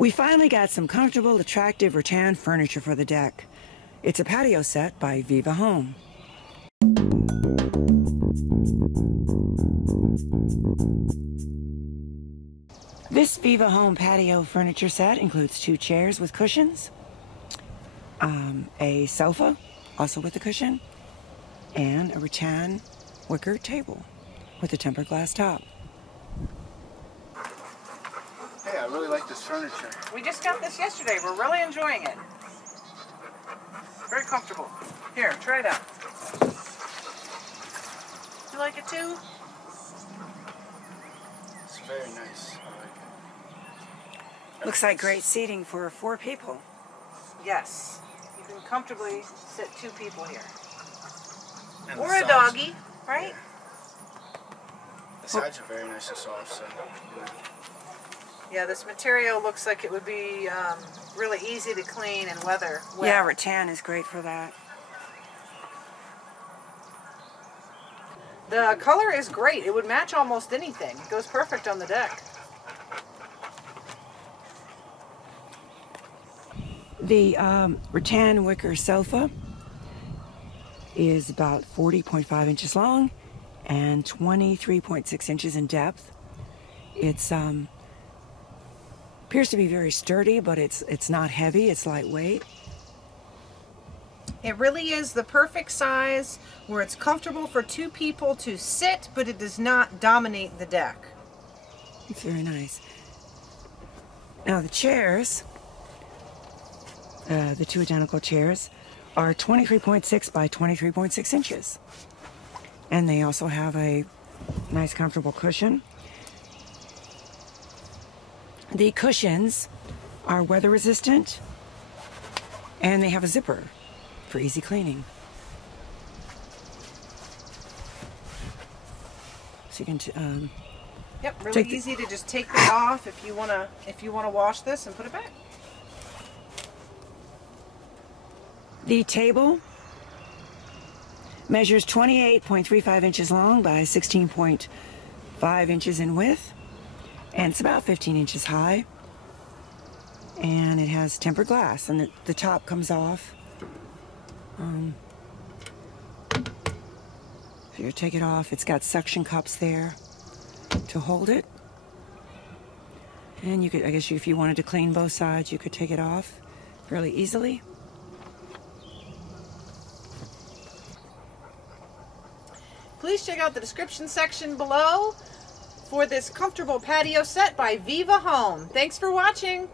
We finally got some comfortable, attractive rattan furniture for the deck. It's a patio set by Viva Home. This Viva Home patio furniture set includes 2 chairs with cushions, a sofa, also with a cushion, and a rattan wicker table with a tempered glass top. Hey, I really like this furniture. We just got this yesterday. We're really enjoying it. Very comfortable. Here, try it out. You like it too? It's very nice. I like it. Looks like great seating for 4 people. Yes. You can comfortably sit 2 people here. And Or the a sides- doggy, right? The sides are very nice and soft, so Yeah, this material looks like it would be really easy to clean and weather well. Yeah, rattan is great for that. The color is great. It would match almost anything. It goes perfect on the deck. The rattan wicker sofa is about 40.5 inches long and 23.6 inches in depth. It's appears to be very sturdy, but it's not heavy. It's lightweight. It really is the perfect size where it's comfortable for 2 people to sit, but it does not dominate the deck. It's very nice. Now the chairs, the 2 identical chairs, are 23.6 by 23.6 inches. And they also have a nice comfortable cushion. The cushions are weather resistant and they have a zipper for easy cleaning. So you can Yep, really easy to just take this off if you wanna wash this and put it back. The table measures 28.35 inches long by 16.5 inches in width, and it's about 15 inches high, and it has tempered glass, and the top comes off. If you take it off, it's got suction cups there to hold it, and you could, I guess if you wanted to clean both sides, you could take it off fairly easily. Please check out the description section below for this comfortable patio set by Viva Home. Thanks for watching.